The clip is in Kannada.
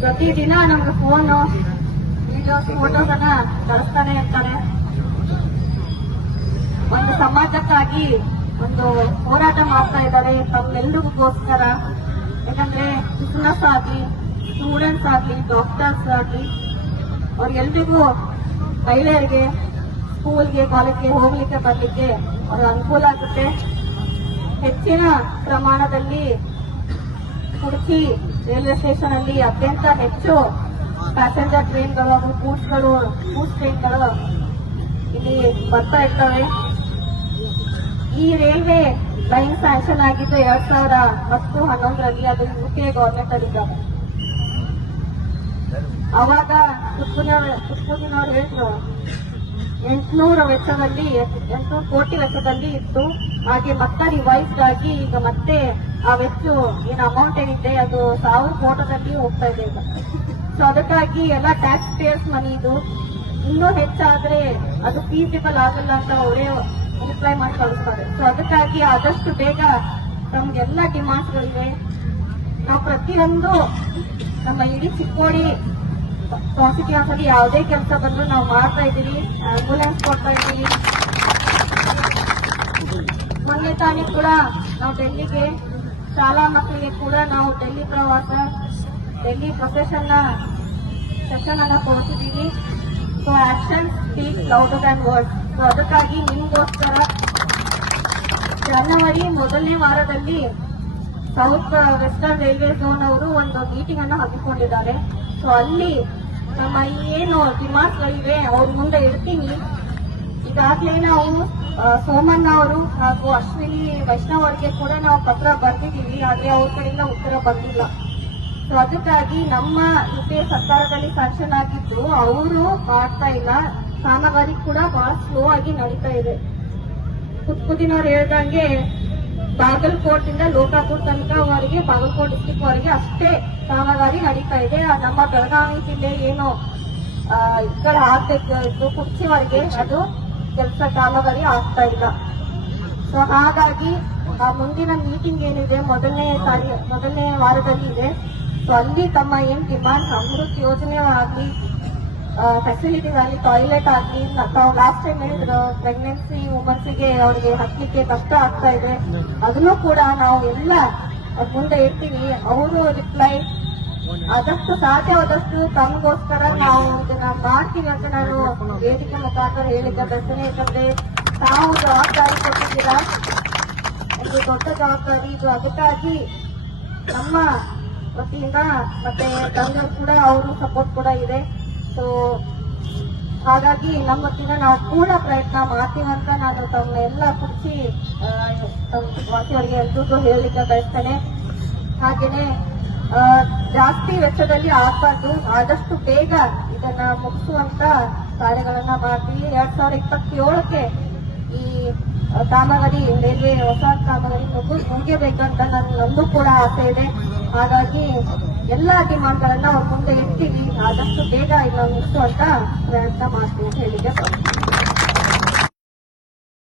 ಪ್ರತಿದಿನ ನಮ್ಗೆ ಫೋನು ವಿಡಿಯೋಸ್ ಫೋಟೋಸನ್ನ ಕಳಿಸ್ತಾನೆ ಇರ್ತಾರೆ. ಒಂದು ಸಮಾಜಕ್ಕಾಗಿ ಒಂದು ಹೋರಾಟ ಮಾಡ್ತಾ ಇದ್ದಾರೆ ತಮ್ಮೆಲ್ಲರಿಗೋಸ್ಕರ. ಯಾಕಂದ್ರೆ ಬಿಸ್ನೆಸ್ ಆಗ್ಲಿ ಸ್ಟೂಡೆಂಟ್ಸ್ ಆಗ್ಲಿ ಡಾಕ್ಟರ್ಸ್ ಆಗ್ಲಿ ಅವ್ರಿಗೆಲ್ರಿಗೂ ಮಹಿಳೆಯರಿಗೆ ಸ್ಕೂಲ್ಗೆ ಕಾಲೇಜ್ಗೆ ಹೋಗ್ಲಿಕ್ಕೆ, ಬರ್ಲಿಕ್ಕೆ ಅವ್ರಿಗೆ ಅನುಕೂಲ ಆಗುತ್ತೆ. ಹೆಚ್ಚಿನ ಪ್ರಮಾಣದಲ್ಲಿ ಕುರ್ಚಿ ರೈಲ್ವೆ ಸ್ಟೇಷನ್ ಅಲ್ಲಿ ಅತ್ಯಂತ ಹೆಚ್ಚು ಪ್ಯಾಸೆಂಜರ್ ಟ್ರೈನ್ಗಳು ಹಾಗೂ ಗೂಡ್ಸ್ಗಳು ಗೂಡ್ಸ್ ಟ್ರೈನ್ಗಳು ಇಲ್ಲಿ ಬರ್ತಾ ಇರ್ತವೆ. ಈ ರೈಲ್ವೆ ಲೈನ್ ಸ್ಯಾಂಕ್ಷನ್ ಆಗಿದ್ದು ಎರಡ್ ಸಾವಿರ ಹತ್ತು ಹನ್ನೊಂದರಲ್ಲಿ ಅದು ಯು ಕೆ ಅಲ್ಲಿ ಇದ್ದಾವೆ ಅವಾಗ ಕುತ್ಕೂದಿನವ್ರು ಹೇಳಿದ್ರು ಎಂಟುನೂರ ವೆಚ್ಚದಲ್ಲಿ ಎಂಟುನೂರು ಕೋಟಿ ವೆಚ್ಚದಲ್ಲಿ ಇತ್ತು. ಹಾಗೆ ಮತ್ತೆ ರಿವೈಸ್ಡ್ ಆಗಿ ಈಗ ಮತ್ತೆ ಆ ವೆಚ್ಚ, ಏನು ಅಮೌಂಟ್ ಏನಿದೆ, ಅದು ಸಾವಿರ ಕೋಟದಲ್ಲಿ ಹೋಗ್ತಾ ಇದೆ ಸೊ ಅದಕ್ಕಾಗಿ ಎಲ್ಲ ಟ್ಯಾಕ್ಸ್ ಪೇಯರ್ಸ್ ಮನಿ ಇನ್ನೂ ಹೆಚ್ಚಾದ್ರೆ ಅದು ಫೀಸಿಬಲ್ ಆಗಲ್ಲ ಅಂತ ಅವರೇ ರಿಪ್ಲೈ ಮಾಡಿ ಕಳಿಸ್ತಾರೆ. ಸೊ ಅದಕ್ಕಾಗಿ ಆದಷ್ಟು ಬೇಗ ನಮ್ಗೆಲ್ಲ ಡಿಮಾಂಡ್ಸ್ಗಳಿವೆ ನಾವು ಪ್ರತಿಯೊಂದು ನಮ್ಮ ಇಡೀ ಚಿಕ್ಕೋಡಿ ಕಾನ್ಸ್ಟಿಟ್ಯೂನ್ಸ್ ಅಲ್ಲಿ ಯಾವುದೇ ಕೆಲಸ ಬಂದ್ರು ನಾವು ಮಾಡ್ತಾ ಇದೀವಿ ಆಂಬುಲೆನ್ಸ್ ಕೊಡ್ತಾ ಇದ್ದೀವಿ. ಮೊನ್ನೆ ತಾನೇ ಕೂಡ ನಾವು ಡೆಲ್ಲಿಗೆ, ಶಾಲಾ ಮಕ್ಕಳಿಗೆ ಕೂಡ ನಾವು ಡೆಲ್ಲಿ ಪ್ರವಾಸ, ಡೆಲ್ಲಿ ಪ್ರೊಫೆಷನ್ ಸೆಷನ್ ಅನ್ನ ಕೊಡ್ತಿದ್ದೀವಿ. So action speak louder than word so ಅದಕ್ಕಾಗಿ ನಿಮ್ಗೋಸ್ಕರ ಜನವರಿ ಮೊದಲನೇ ವಾರದಲ್ಲಿ ಸೌತ್ ವೆಸ್ಟರ್ನ್ ರೈಲ್ವೆ ಝೋನ್ ಅವರು ಒಂದು ಮೀಟಿಂಗ್ ಅನ್ನು ಹಮ್ಮಿಕೊಂಡಿದ್ದಾರೆ. ಸೊ ಅಲ್ಲಿ ನಮ್ಮ ಏನು ಡಿಮಾಂಡ್ಸ್ಗಳಿವೆ ಅವ್ರ ಮುಂದೆ ಇರ್ತೀನಿ. ಈಗಾಗಲೇ ನಾವು ಸೋಮಣ್ಣ ಅವರು ಹಾಗೂ ಅಶ್ವಿನಿ ವೈಷ್ಣವ್ ಅವರಿಗೆ ಕೂಡ ನಾವು ಪತ್ರ ಬರ್ತಿದ್ದೀವಿ ಆದ್ರೆ ಅವ್ರ ಕಡೆಯಿಂದ ಉತ್ತರ ಬಂದಿಲ್ಲ. ಸೊ ಅದಕ್ಕಾಗಿ ನಮ್ಮ ಯುಪಿಎ ಸರ್ಕಾರದಲ್ಲಿ ಸ್ಯಾಂಕ್ಷನ್ ಆಗಿದ್ದು, ಅವರು ಮಾಡ್ತಾ ಇಲ್ಲ. ಕಾಮಗಾರಿ ಕೂಡ ಬಹಳ ಸ್ಲೋ ಆಗಿ ನಡೀತಾ ಇದೆ. ಕುತ್ಕುದಿನವ್ರು ಹೇಳ್ದಂಗೆ ಬಾಗಲಕೋಟ್ ಇಂದ ಲೋಕಾಪುರ್ ತನಕ ಅವರಿಗೆ, ಬಾಗಲಕೋಟ್ ಡಿಸ್ಟಿಕ್ ವರೆಗೆ ಅಷ್ಟೇ ಕಾಮಗಾರಿ ನಡೀತಾ ಇದೆ. ನಮ್ಮ ಬೆಳಗಾವಿ ಜಿಲ್ಲೆ ಏನು ಈ ಕಡೆ ಆಗ್ಬೇಕು ಕುರ್ಚಿವರೆಗೆ ಅದು ಕೆಲಸ ಕಾಮಗಾರಿ ಆಗ್ತಾ ಇಲ್ಲ. ಸೊ ಹಾಗಾಗಿ ಮುಂದಿನ ಮೀಟಿಂಗ್ ಏನಿದೆ, ಮೊದಲನೇ ತಾರೀ, ಮೊದಲನೇ ವಾರದಲ್ಲಿ ಇದೆ. ಸೊ ಅಲ್ಲಿ ತಮ್ಮ ಏನ್ ಡಿಮಾಂಡ್ ಅಮೃತ್ ಯೋಜನೆ ಆಗ್ಲಿ ಫೆಸಿಲಿಟೀಸ್ ಆಗಲಿ ಟಾಯ್ಲೆಟ್ ಆಗಲಿ ತಾವು ಲಾಸ್ಟ್ ಟೈಮ್ ಹೇಳಿದ್ರು ಪ್ರೆಗ್ನೆನ್ಸಿ ವುಮನ್ಸ್ಗೆ ಅವ್ರಿಗೆ ಹತ್ತಲಿಕ್ಕೆ ಕಷ್ಟ ಆಗ್ತಾ ಇದೆ. ಅದನ್ನು ಕೂಡ ನಾವು ಎಲ್ಲ ಮುಂದೆ ಇರ್ತೀವಿ. ಅವರು ರಿಪ್ಲೈ ಆದಷ್ಟು ಸಾಧ್ಯವಾದಷ್ಟು ತಮಗೋಸ್ಕರ ನಾವು ಇದನ್ನ ಮಾಡ್ತೀವಿ ಅಂತ ನಾನು ವೇದಿಕೆ ಮುಖಾಂತರ ಹೇಳಿದ್ದೆ. ಪ್ರಶ್ನೆ ಯಾಕಂದ್ರೆ ತಾವು ಜವಾಬ್ದಾರಿ ಕೊಟ್ಟಿದ್ದೀರಾ? ಒಂದು ದೊಡ್ಡ ಜವಾಬ್ದಾರಿ. ಇದು ಅದಕ್ಕಾಗಿ ನಮ್ಮ ವತಿಯಿಂದ ಮತ್ತೆ ತಂದೆ ಕೂಡ ಅವರು ಸಪೋರ್ಟ್ ಕೂಡ ಇದೆ. ಸೊ ಹಾಗಾಗಿ ನಮ್ಮ ವತಿಯಿಂದ ನಾವು ಪೂರ್ಣ ಪ್ರಯತ್ನ ಮಾಡ್ತೀವಿ ಅಂತ ನಾನು ತಮ್ಮ ಎಲ್ಲ ತಮ್ಮ ವಾಸಿಯವರಿಗೆ ಎಲ್ರಿಗೂ ಹೇಳಲಿಕ್ಕೆ ಬಯಸ್ತೇನೆ. ಹಾಗೇನೆ ಜಾಸ್ತಿ ವೆಚ್ಚದಲ್ಲಿ ಆಗ್ಬಾರ್ದು. ಆದಷ್ಟು ಬೇಗ ಇದನ್ನ ಮುಗಿಸುವಂತ ಕಾರ್ಯಗಳನ್ನ ಮಾಡ್ತೀವಿ. ಎರಡ್ ಸಾವಿರದ ಇಪ್ಪತ್ತೇಳಕ್ಕೆ ಈ ಕಾಮಗಾರಿ, ರೈಲ್ವೆ ಹೊಸ ಕಾಮಗಾರಿ ಮುಗು, ಮುಗಿಯಬೇಕಂತ ನನ್ನ ನಂದು ಕೂಡ ಆಸೆ ಇದೆ. ಹಾಗಾಗಿ ಎಲ್ಲಾ ಡಿಮಾಂಡ್ಗಳನ್ನ ಅವ್ರ ಮುಂದೆ ಇಡ್ತೀವಿ. ಆದಷ್ಟು ಬೇಗ ಇದನ್ನ ಮುಗಿಸುವಂತ ಪ್ರಯತ್ನ ಮಾಡ್ತೀನಿ ಅಂತ ಹೇಳಿದ್ದೆ.